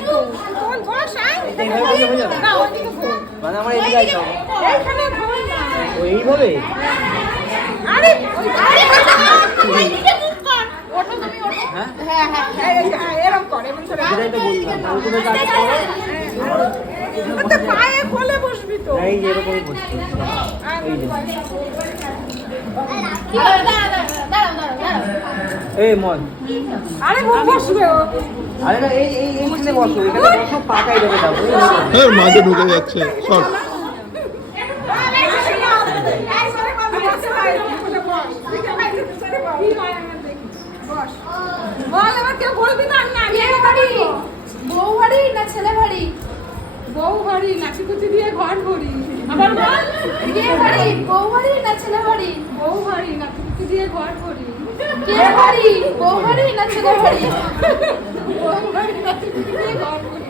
তো কোন boss I না ওইদিকে ঘোর মানে আমার এদিকে আইতে হবে এইখানে ঘোর না এইভাবে আরে ওইদিকে মুভ কর ওঠো তুমি ওঠো হ্যাঁ হ্যাঁ এরকম করে এমন করে এটাই তো বললাম আর কোনো কাজ করো তো পায়ে কোলে বসবি তো এই যে এরকমই বসছি এই যে এই মন আরে বসবে ও আরে না এই এই এইখানে বসো এখানে বসো পাকাই দেবে দাও এর মাঝে ঢুকে যাচ্ছে সর বল এবার কেউ বলবি না আমি বউ বাড়ি না ছেলে বাড়ি বউ বাড়ি নাচি কুচি দিয়ে ঘর ভরি আবার বল বিয়ে বাড়ি বউ বাড়ি না ছেলে বাড়ি বউ বাড়ি নাচি কুচি দিয়ে ঘর ভরি কে বাড়ি বউ বাড়ি না ছেলে বাড়ি বউ বাড়ি নাচি কুচি দিয়ে ঘর ভরি